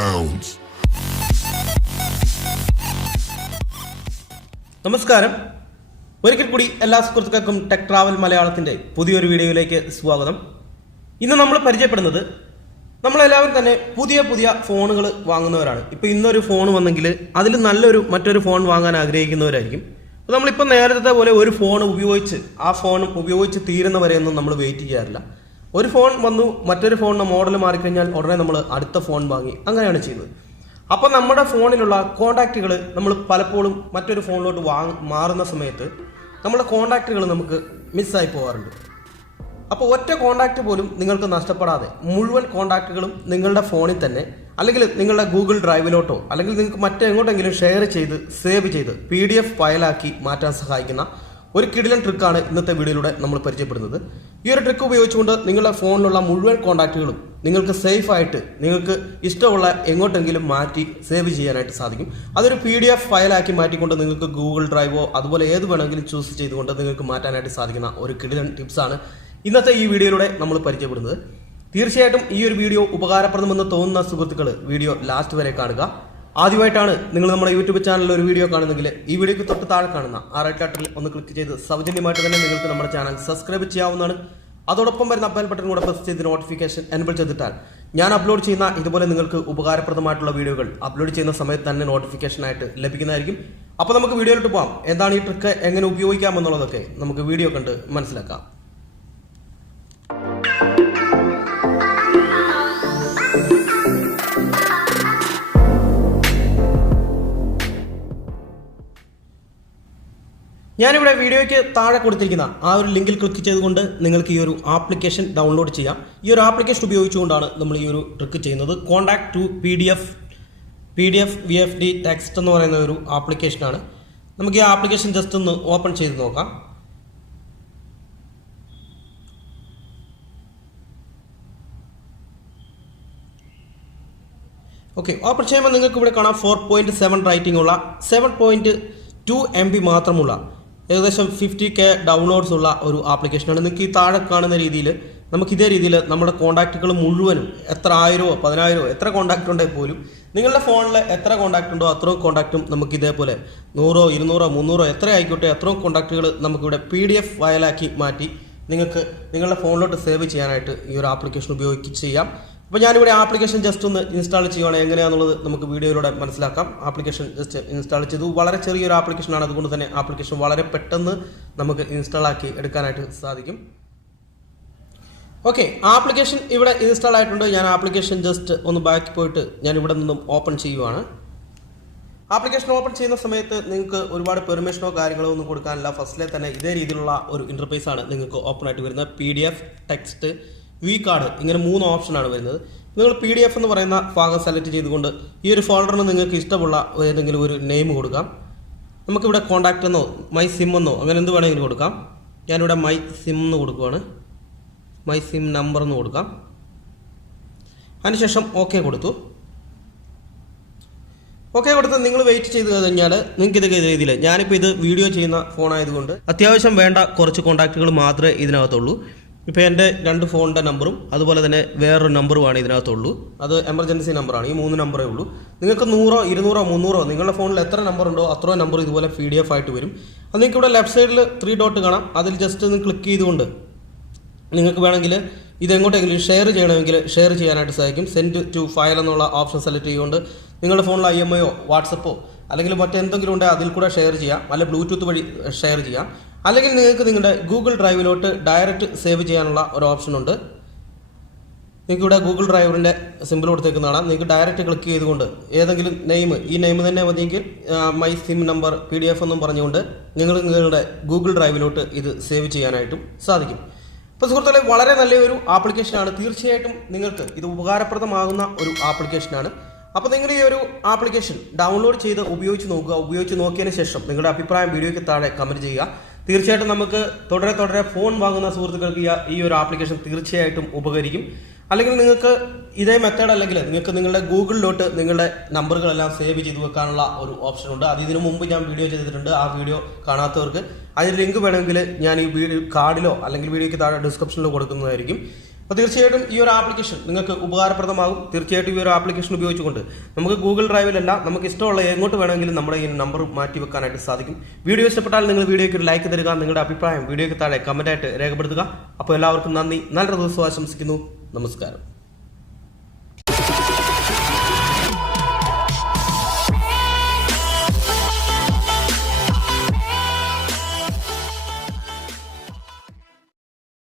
sounds. നമസ്കാരം. ഒരിക്കൽ കൂടി എല്ലാ സുഹൃത്തുക്കൾക്കും ടെക് ട്രാവൽ മലയാളത്തിന്റെ പുതിയൊരു വീഡിയോയിലേക്ക് സ്വാഗതം. ഇന്ന് നമ്മൾ പരിചയപ്പെടുന്നത് നമ്മളെല്ലാവരും തന്നെ പുതിയ ഫോണുകൾ വാങ്ങുന്നവരാണ്. ഇപ്പോൾ ഇന്നൊരു ഫോൺ വന്നെങ്കിൽ അതിൽ മറ്റൊരു ഫോൺ വാങ്ങാൻ ആഗ്രഹിക്കുന്നവരായിരിക്കും. അപ്പോൾ നമ്മളിപ്പോൾ നേരത്തെ പോലെ ഒരു ഫോൺ ഉപയോഗിച്ച് തീരുന്നവരെയൊന്നും നമ്മൾ വെയിറ്റ് ചെയ്യാറില്ല. ഒരു ഫോൺ വന്നു, മറ്റൊരു ഫോണിൻ്റെ മോഡൽ മാറിക്കഴിഞ്ഞാൽ ഉടനെ നമ്മൾ അടുത്ത ഫോൺ വാങ്ങി, അങ്ങനെയാണ് ചെയ്യുന്നത്. അപ്പോൾ നമ്മുടെ ഫോണിലുള്ള കോൺടാക്റ്റുകൾ നമ്മൾ പലപ്പോഴും മറ്റൊരു ഫോണിലോട്ട് മാറുന്ന സമയത്ത് നമ്മുടെ കോൺടാക്റ്റുകൾ നമുക്ക് മിസ്സായി പോകാറുണ്ട്. അപ്പോൾ ഒറ്റ കോൺടാക്റ്റ് പോലും നിങ്ങൾക്ക് നഷ്ടപ്പെടാതെ മുഴുവൻ കോൺടാക്റ്റുകളും നിങ്ങളുടെ ഫോണിൽ തന്നെ, അല്ലെങ്കിൽ നിങ്ങളുടെ ഗൂഗിൾ ഡ്രൈവിലോട്ടോ അല്ലെങ്കിൽ നിങ്ങൾക്ക് മറ്റെങ്ങോട്ടെങ്കിലും ഷെയർ ചെയ്ത് സേവ് ചെയ്ത് PDF ഫയലാക്കി മാറ്റാൻ സഹായിക്കുന്ന ഒരു കിടിലൻ ട്രിക്കാണ് ഇന്നത്തെ വീഡിയോയിലൂടെ നമ്മൾ പരിചയപ്പെടുന്നത്. ഈ ഒരു ട്രിക്ക് ഉപയോഗിച്ചുകൊണ്ട് നിങ്ങളുടെ ഫോണിലുള്ള മുഴുവൻ കോൺടാക്റ്റുകളും നിങ്ങൾക്ക് സേഫ് ആയിട്ട് നിങ്ങൾക്ക് ഇഷ്ടമുള്ള എങ്ങോട്ടെങ്കിലും മാറ്റി സേവ് ചെയ്യാനായിട്ട് സാധിക്കും. അതൊരു PDF ഫയലാക്കി മാറ്റിക്കൊണ്ട് നിങ്ങൾക്ക് ഗൂഗിൾ ഡ്രൈവോ അതുപോലെ ഏത് വേണമെങ്കിലും ചൂസ് ചെയ്തുകൊണ്ട് നിങ്ങൾക്ക് മാറ്റാനായിട്ട് സാധിക്കുന്ന ഒരു കിടിലൻ ടിപ്സാണ് ഇന്നത്തെ ഈ വീഡിയോയിലൂടെ നമ്മൾ പരിചയപ്പെടുന്നത്. തീർച്ചയായിട്ടും ഈ ഒരു വീഡിയോ ഉപകാരപ്രദമെന്ന് തോന്നുന്ന സുഹൃത്തുക്കൾ വീഡിയോ ലാസ്റ്റ് വരെ കാണുക. ആദ്യമായിട്ടാണ് നിങ്ങൾ നമ്മുടെ യൂട്യൂബ് ചാനലിൽ ഒരു വീഡിയോ കാണുന്നെങ്കിൽ ഈ വീഡിയോക്ക് തൊട്ട് താഴെ കാണുന്ന ആ റൈറ്റ് ബട്ടണിൽ ഒന്ന് ക്ലിക്ക് ചെയ്ത് സൗജന്യമായിട്ട് തന്നെ നിങ്ങൾക്ക് നമ്മുടെ ചാനൽ സബ്സ്ക്രൈബ് ചെയ്യാവുന്നതാണ്. അതോടൊപ്പം വരുന്ന ബെൽ ബട്ടൺ കൂടെ പ്രസ് ചെയ്ത് നോട്ടിഫിക്കേഷൻ എനേബിൾ ചെയ്തിട്ടാൽ ഞാൻ അപ്ലോഡ് ചെയ്യുന്ന ഇതുപോലെ നിങ്ങൾക്ക് ഉപകാരപ്രദമായിട്ടുള്ള വീഡിയോകൾ അപ്ലോഡ് ചെയ്യുന്ന സമയത്ത് തന്നെ നോട്ടിഫിക്കേഷനായിട്ട് ലഭിക്കുന്നതായിരിക്കും. അപ്പോൾ നമുക്ക് വീഡിയോയിലോട്ട് പോകാം. എന്താണ് ഈ ട്രിക്ക്, എങ്ങനെ ഉപയോഗിക്കാമെന്നുള്ളതൊക്കെ നമുക്ക് വീഡിയോ കണ്ട് മനസ്സിലാക്കാം. ഞാനിവിടെ വീഡിയോയ്ക്ക് താഴെ കൊടുത്തിരിക്കുന്ന ആ ഒരു ലിങ്കിൽ ക്ലിക്ക് ചെയ്തുകൊണ്ട് നിങ്ങൾക്ക് ഈ ഒരു ആപ്ലിക്കേഷൻ ഡൗൺലോഡ് ചെയ്യാം. ഈ ഒരു ആപ്ലിക്കേഷൻ ഉപയോഗിച്ചുകൊണ്ടാണ് നമ്മൾ ഈ ഒരു ട്രിക്ക് ചെയ്യുന്നത്. Contact to PDF VFD text എന്ന് പറയുന്ന ഒരു ആപ്ലിക്കേഷനാണ്. നമുക്ക് ഈ ആപ്ലിക്കേഷൻ ജസ്റ്റ് ഒന്ന് ഓപ്പൺ ചെയ്ത് നോക്കാം. ഓക്കെ, ഓപ്പൺ ചെയ്യുമ്പോൾ നിങ്ങൾക്ക് ഇവിടെ കാണാം 4.7 റേറ്റിംഗ് ഉള്ള 7.2 MB മാത്രമുള്ള ഏകദേശം 50K ഡൗൺലോഡ്സ് ഉള്ള ഒരു ആപ്ലിക്കേഷനാണ്. നിങ്ങൾക്ക് ഈ താഴെ കാണുന്ന രീതിയിൽ നമുക്ക് ഇതേ രീതിയിൽ നമ്മുടെ കോൺടാക്റ്റുകൾ മുഴുവനും എത്ര 1000 10,000 എത്ര കോൺടാക്റ്റ് ഉണ്ടെങ്കിൽ പോലും നിങ്ങളുടെ ഫോണിൽ എത്ര കോൺടാക്റ്റ് ഉണ്ടോ അത്രയും കോൺടാക്റ്റും നമുക്ക് ഇതേപോലെ 100 200 300 എത്ര ആയിക്കോട്ടെ അത്രയും കോൺടാക്റ്റുകൾ നമുക്കിവിടെ PDF ഫയലാക്കി മാറ്റി നിങ്ങൾക്ക് നിങ്ങളുടെ ഫോണിലോട്ട് സേവ് ചെയ്യാനായിട്ട് ഈ ഒരു ആപ്ലിക്കേഷൻ ഉപയോഗിച്ച് ചെയ്യാം. അപ്പോൾ ഞാനിവിടെ ആപ്ലിക്കേഷൻ ജസ്റ്റ് ഒന്ന് ഇൻസ്റ്റാൾ ചെയ്യുകയാണെങ്കിൽ എങ്ങനെയാണെന്നുള്ളത് നമുക്ക് വീഡിയോയിലൂടെ മനസ്സിലാക്കാം. ആപ്ലിക്കേഷൻ ജസ്റ്റ് ഇൻസ്റ്റാൾ ചെയ്തു. വളരെ ചെറിയൊരു ആപ്ലിക്കേഷനാണ്, അതുകൊണ്ട് തന്നെ ആപ്ലിക്കേഷൻ വളരെ പെട്ടെന്ന് നമുക്ക് ഇൻസ്റ്റാൾ ആക്കി എടുക്കാനായിട്ട് സാധിക്കും. ഓക്കെ, ആപ്ലിക്കേഷൻ ഇവിടെ ഇൻസ്റ്റാൾ ആയിട്ടുണ്ട്. ഞാൻ ആപ്ലിക്കേഷൻ ജസ്റ്റ് ഒന്ന് ബാക്ക് പോയിട്ട് ഞാൻ ഇവിടെ നിന്നും ഓപ്പൺ ചെയ്യുവാണ്. ആപ്ലിക്കേഷൻ ഓപ്പൺ ചെയ്യുന്ന സമയത്ത് നിങ്ങൾക്ക് ഒരുപാട് പെർമിഷനോ കാര്യങ്ങളോ ഒന്നും കൊടുക്കാനില്ല. ഫസ്റ്റിലെ തന്നെ ഇതേ രീതിയിലുള്ള ഒരു ഇൻ്റർഫേസ് ആണ് നിങ്ങൾക്ക് ഓപ്പൺ ആയിട്ട് വരുന്നത്. PDF ടെക്സ്റ്റ് വി കാർഡ് ഇങ്ങനെ 3 ഓപ്ഷനാണ് വരുന്നത്. നിങ്ങൾ PDF എന്ന് പറയുന്ന ഭാഗം സെലക്ട് ചെയ്തുകൊണ്ട് ഈ ഒരു ഫോൾഡറിന് നിങ്ങൾക്ക് ഇഷ്ടമുള്ള ഏതെങ്കിലും ഒരു നെയിം കൊടുക്കാം. നമുക്കിവിടെ കോൺടാക്റ്റ് എന്നോ മൈ സിം എന്നോ അങ്ങനെ എന്ത് വേണമെങ്കിലും കൊടുക്കാം. ഞാനിവിടെ മൈ സിം എന്ന് കൊടുക്കുവാണ്. മൈ സിം നമ്പർ എന്ന് കൊടുക്കാം. അതിനുശേഷം ഓക്കെ കൊടുത്തു. ഓക്കെ കൊടുത്ത് നിങ്ങൾ വെയിറ്റ് ചെയ്ത് കഴിഞ്ഞാൽ നിങ്ങൾക്ക് ഇതൊക്കെ രീതിയിൽ, ഞാനിപ്പോൾ ഇത് വീഡിയോ ചെയ്യുന്ന ഫോണായതുകൊണ്ട് അത്യാവശ്യം വേണ്ട കുറച്ച് കോൺടാക്റ്റുകൾ മാത്രമേ ഇതിനകത്തുള്ളൂ. ഇപ്പോൾ എൻ്റെ 2 ഫോണിൻ്റെ നമ്പറും അതുപോലെ തന്നെ വേറൊരു നമ്പറുമാണ് ഇതിനകത്തുള്ളൂ. അത് എമർജൻസി നമ്പറാണ്. ഈ 3 നമ്പറേ ഉള്ളൂ. നിങ്ങൾക്ക് 100 200 300 നിങ്ങളുടെ ഫോണിൽ എത്ര നമ്പർ ഉണ്ടോ അത്രയും നമ്പർ ഇതുപോലെ PDF ആയിട്ട് വരും. അത് നിങ്ങൾക്ക് ഇവിടെ ലെഫ്റ്റ് സൈഡിൽ 3 ഡോട്ട് കാണാം. അതിൽ ജസ്റ്റ് ഒന്ന് ക്ലിക്ക് ചെയ്തുകൊണ്ട് നിങ്ങൾക്ക് വേണമെങ്കിൽ ഇതെങ്ങോട്ടെങ്കിലും ഷെയർ ചെയ്യണമെങ്കിൽ ഷെയർ ചെയ്യാനായിട്ട് സാധിക്കും. സെൻഡ് ടു ഫയൽ എന്നുള്ള ഓപ്ഷൻ സെലക്ട് ചെയ്തുകൊണ്ട് നിങ്ങളുടെ ഫോണിൽ IMO വാട്സപ്പോ അല്ലെങ്കിൽ മറ്റെന്തെങ്കിലും ഉണ്ടെങ്കിൽ അതിൽ കൂടെ ഷെയർ ചെയ്യാം, അല്ലെ ബ്ലൂടൂത്ത് വഴി ഷെയർ ചെയ്യാം. അല്ലെങ്കിൽ നിങ്ങൾക്ക് നിങ്ങളുടെ ഗൂഗിൾ ഡ്രൈവിലോട്ട് ഡയറക്റ്റ് സേവ് ചെയ്യാനുള്ള ഒരു ഓപ്ഷൻ ഉണ്ട്. നിങ്ങൾക്ക് ഇവിടെ ഗൂഗിൾ ഡ്രൈവറിൻ്റെ സിമ്പിൾ കൊടുത്തേക്കുന്നതാണ്. നിങ്ങൾക്ക് ഡയറക്റ്റ് ക്ലിക്ക് ചെയ്തുകൊണ്ട് ഏതെങ്കിലും ഈ നെയിം തന്നെ മതിയെങ്കിൽ മൈ സിം നമ്പർ PDF എന്നും പറഞ്ഞുകൊണ്ട് നിങ്ങളുടെ ഗൂഗിൾ ഡ്രൈവിലോട്ട് ഇത് സേവ് ചെയ്യാനായിട്ടും സാധിക്കും. അപ്പോൾ സുഹൃത്തുക്കളെ, വളരെ നല്ലൊരു ആപ്ലിക്കേഷനാണ്. തീർച്ചയായിട്ടും നിങ്ങൾക്ക് ഇത് ഉപകാരപ്രദമാകുന്ന ഒരു ആപ്ലിക്കേഷനാണ്. അപ്പോൾ നിങ്ങൾ ഈ ഒരു ആപ്ലിക്കേഷൻ ഡൗൺലോഡ് ചെയ്ത് ഉപയോഗിച്ച് നോക്കുക. ഉപയോഗിച്ച് നോക്കിയതിന് ശേഷം നിങ്ങളുടെ അഭിപ്രായം വീഡിയോയ്ക്ക് താഴെ കമൻറ്റ് ചെയ്യുക. തീർച്ചയായിട്ടും നമുക്ക് തുടരെ ഫോൺ വാങ്ങുന്ന സുഹൃത്തുക്കൾക്ക് ഈ ഒരു ആപ്ലിക്കേഷൻ തീർച്ചയായിട്ടും ഉപകരിക്കും. അല്ലെങ്കിൽ നിങ്ങൾക്ക് ഇതേ മെത്തേഡ് അല്ലെങ്കിൽ നിങ്ങൾക്ക് നിങ്ങളുടെ ഗൂഗിളിലോട്ട് നിങ്ങളുടെ നമ്പറുകളെല്ലാം സേവ് ചെയ്ത് വെക്കാനുള്ള ഒരു ഓപ്ഷൻ ഉണ്ട്. അത് ഇതിനു മുമ്പ് ഞാൻ വീഡിയോ ചെയ്തിട്ടുണ്ട്. ആ വീഡിയോ കാണാത്തവർക്ക് അതിന് ലിങ്ക് വേണമെങ്കിൽ ഞാൻ ഈ വീഡിയോ കാർഡിലോ അല്ലെങ്കിൽ വീഡിയോയ്ക്ക് താഴെ ഡിസ്ക്രിപ്ഷനിലോ കൊടുക്കുന്നതായിരിക്കും. അപ്പോൾ തീർച്ചയായിട്ടും ഈ ഒരു ആപ്ലിക്കേഷൻ നിങ്ങൾക്ക് ഉപകാരപ്രദമാകും. തീർച്ചയായിട്ടും ഈ ഒരു ആപ്ലിക്കേഷൻ ഉപയോഗിച്ചുകൊണ്ട് നമുക്ക് ഗൂഗിൾ ഡ്രൈവിലല്ല, നമുക്ക് ഇഷ്ടമുള്ള എങ്ങോട്ട് വേണമെങ്കിലും നമ്മുടെ ഈ നമ്പർ മാറ്റി വെക്കാനായിട്ട് സാധിക്കും. വീഡിയോ ഇഷ്ടപ്പെട്ടാൽ നിങ്ങൾ വീഡിയോയ്ക്ക് ഒരു ലൈക്ക് തരിക, നിങ്ങളുടെ അഭിപ്രായം വീഡിയോയ്ക്ക് താഴെ കമന്റായിട്ട് രേഖപ്പെടുത്തുക. അപ്പോൾ എല്ലാവർക്കും നന്ദി, നല്ലൊരു ദിവസം ആശംസിക്കുന്നു. നമസ്കാരം.